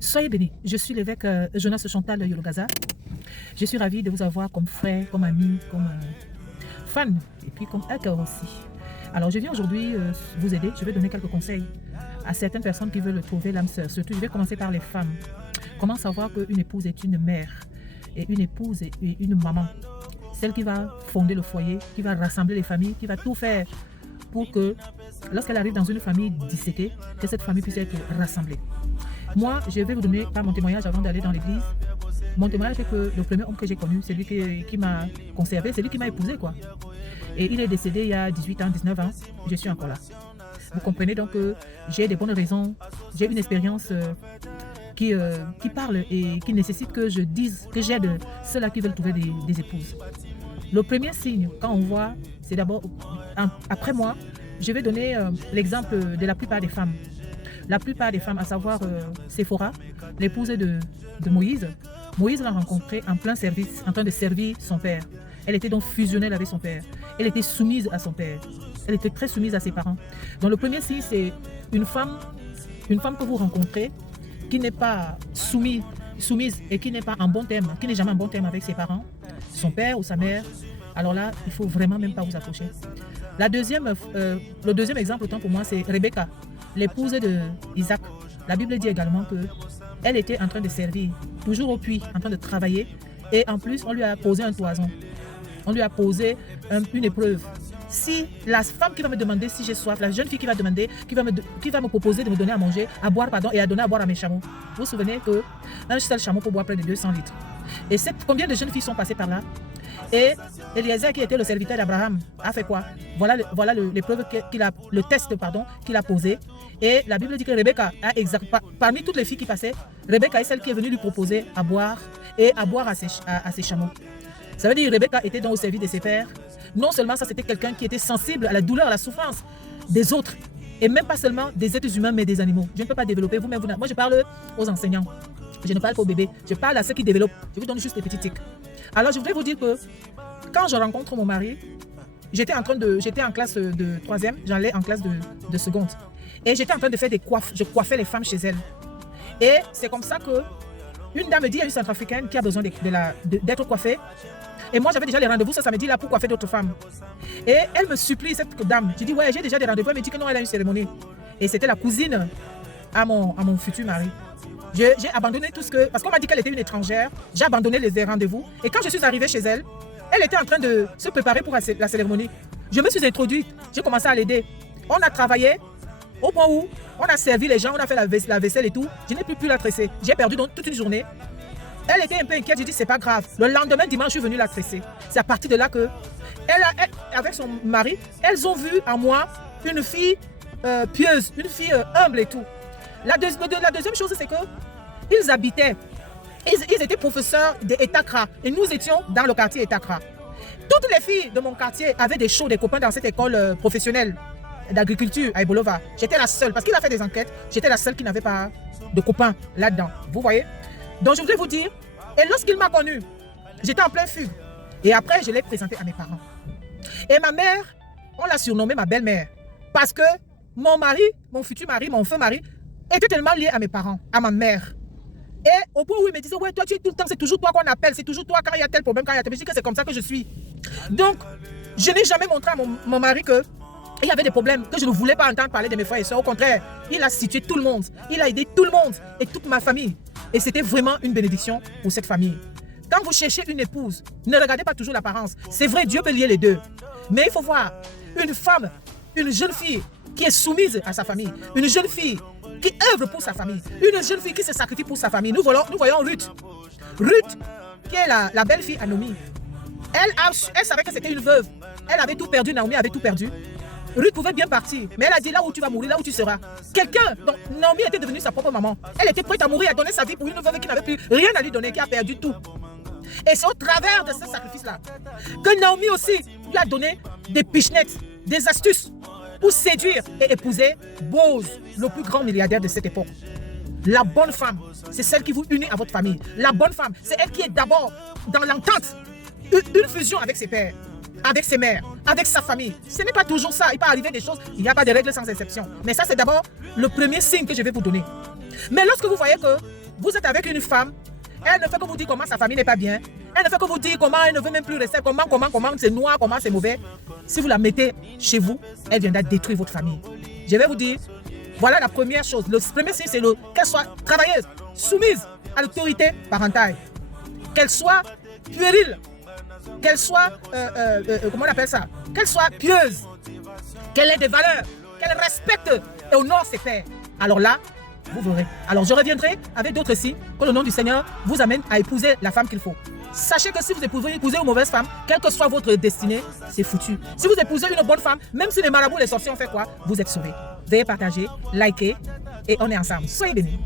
Soyez bénis. Je suis l'évêque Jonas Chantal Yologaza. Je suis ravie de vous avoir comme frère, comme ami, comme fan et puis comme hacker aussi. Alors je viens aujourd'hui vous aider. Je vais donner quelques conseils à certaines personnes qui veulent trouver l'âme sœur. Surtout, je vais commencer par les femmes. Comment savoir qu'une épouse est une mère et une épouse est une maman? Celle qui va fonder le foyer, qui va rassembler les familles, qui va tout faire pour que lorsqu'elle arrive dans une famille disséquée, que cette famille puisse être rassemblée. Moi, je vais vous donner pas mon témoignage avant d'aller dans l'église. Mon témoignage, c'est que le premier homme que j'ai connu, c'est lui qui m'a conservé, c'est lui qui m'a épousé, quoi. Et il est décédé il y a 18 ans, 19 ans. Je suis encore là. Vous comprenez donc que j'ai des bonnes raisons, j'ai une expérience qui parle et qui nécessite que je dise, que j'aide ceux-là qui veulent trouver des épouses. Le premier signe, quand on voit, c'est d'abord, après moi, je vais donner l'exemple de la plupart des femmes. La plupart des femmes, à savoir Séphora, l'épouse de Moïse. Moïse l'a rencontrée en plein service, en train de servir son père. Elle était donc fusionnelle avec son père. Elle était soumise à son père. Elle était très soumise à ses parents. Donc le premier signe, c'est une femme que vous rencontrez qui n'est pas soumise et qui n'est pas en bon terme, qui n'est jamais en bon terme avec ses parents, son père ou sa mère. Alors là, il ne faut vraiment même pas vous approcher. Le deuxième exemple, autant pour moi, c'est Rebecca, l'épouse d'Isaac. La Bible dit également qu'elle était en train de servir, toujours au puits, en train de travailler. Et en plus, on lui a posé un toison. On lui a posé une épreuve. Si la femme qui va me demander si j'ai soif, la jeune fille qui va demander, qui va me proposer de me donner à manger, à boire, pardon, et à donner à boire à mes chameaux. Vous vous souvenez qu'un seul chameau peut boire près de 200 litres. Et combien de jeunes filles sont passées par là? Et Eliezer, qui était le serviteur d'Abraham, a fait quoi? Voilà l'épreuve le test qu'il a posé. Et la Bible dit que Rebecca parmi toutes les filles qui passaient, Rebecca est celle qui est venue lui proposer à boire et à boire à ses chameaux. Ça veut dire que Rebecca était donc au service de ses pères. Non seulement ça, c'était quelqu'un qui était sensible à la douleur, à la souffrance des autres. Et même pas seulement des êtres humains, mais des animaux. Je ne peux pas développer vous-même. Moi, je parle aux enseignants. Je ne parle pas aux bébés. Je parle à ceux qui développent. Je vous donne juste des petits tics. Alors, je voudrais vous dire que quand je rencontre mon mari, j'étais en classe de 3e, j'allais en classe de seconde. Et j'étais en train de faire des coiffes. Je coiffais les femmes chez elles. Et c'est comme ça que une dame me dit, il y a une centrafricaine qui a besoin d'être coiffée. Et moi, j'avais déjà les rendez-vous ce samedi-là pour coiffer d'autres femmes. Et elle me supplie, cette dame. Je dis, ouais, j'ai déjà des rendez-vous. Elle me dit que non, elle a une cérémonie. Et c'était la cousine à mon futur mari. J'ai abandonné tout parce qu'on m'a dit qu'elle était une étrangère. J'ai abandonné les rendez-vous. Et quand je suis arrivée chez elle, elle était en train de se préparer pour la cérémonie. Je me suis introduite. J'ai commencé à l'aider. On a travaillé au point où on a servi les gens, on a fait la vaisselle et tout. Je n'ai plus pu la tresser. J'ai perdu donc toute une journée. Elle était un peu inquiète, j'ai dit c'est pas grave. Le lendemain dimanche, je suis venue la tresser. C'est à partir de là que, avec son mari, elles ont vu en moi une fille pieuse, une fille humble et tout. La deuxième chose, c'est qu'ils habitaient, ils étaient professeurs d'Etakra et nous étions dans le quartier Etakra. Toutes les filles de mon quartier avaient des copains dans cette école professionnelle d'agriculture à Ebolova. J'étais la seule, parce qu'il a fait des enquêtes, j'étais la seule qui n'avait pas de copains là-dedans. Vous voyez? Donc je voulais vous dire, et lorsqu'il m'a connue, j'étais en plein fugue. Et après, je l'ai présenté à mes parents. Et ma mère, on l'a surnommée ma belle-mère. Parce que mon mari, mon futur mari, mon feu mari, était tellement lié à mes parents, à ma mère. Et au point où il me disait, ouais, toi tu es tout le temps, c'est toujours toi qu'on appelle, c'est toujours toi quand il y a tel problème, quand il y a tel problème, je dis que c'est comme ça que je suis. Donc, je n'ai jamais montré à mon mari qu'il y avait des problèmes, que je ne voulais pas entendre parler de mes frères et soeurs. Au contraire, il a situé tout le monde, il a aidé tout le monde et toute ma famille. Et c'était vraiment une bénédiction pour cette famille. Quand vous cherchez une épouse, ne regardez pas toujours l'apparence. C'est vrai, Dieu peut lier les deux. Mais il faut voir une femme, une jeune fille qui est soumise à sa famille, une jeune fille qui œuvre pour sa famille, une jeune fille qui se sacrifie pour sa famille. Nous voyons Ruth. Ruth, qui est la belle-fille à Naomi. Elle savait que c'était une veuve. Elle avait tout perdu, Naomi avait tout perdu. Ruth pouvait bien partir, mais elle a dit là où tu vas mourir, là où tu seras. Quelqu'un, donc Naomi était devenue sa propre maman. Elle était prête à mourir, à donner sa vie pour une veuve qui n'avait plus rien à lui donner, qui a perdu tout. Et c'est au travers de ce sacrifice-là que Naomi aussi lui a donné des pichenettes, des astuces pour séduire et épouser Boaz, le plus grand milliardaire de cette époque. La bonne femme, c'est celle qui vous unit à votre famille. La bonne femme, c'est elle qui est d'abord dans l'entente, une fusion avec ses pères, avec ses mères, avec sa famille. Ce n'est pas toujours ça. Il peut arriver des choses, il n'y a pas de règles sans exception. Mais ça, c'est d'abord le premier signe que je vais vous donner. Mais lorsque vous voyez que vous êtes avec une femme, elle ne fait que vous dire comment sa famille n'est pas bien, elle ne fait que vous dire comment elle ne veut même plus rester, comment c'est noir, comment c'est mauvais. Si vous la mettez chez vous, elle viendra détruire votre famille. Je vais vous dire, voilà la première chose. Le premier signe, c'est qu'elle soit travailleuse, soumise à l'autorité parentale, qu'elle soit puérile, qu'elle soit, comment on appelle ça, qu'elle soit pieuse, qu'elle ait des valeurs, qu'elle respecte et honore ses pères. Alors là, vous verrez. Alors je reviendrai avec d'autres signes que le nom du Seigneur vous amène à épouser la femme qu'il faut. Sachez que si vous épousez une mauvaise femme, quelle que soit votre destinée, c'est foutu. Si vous épousez une bonne femme, même si les marabouts, les sorciers ont fait quoi, vous êtes sauvés. Veuillez partager, liker et on est ensemble. Soyez bénis.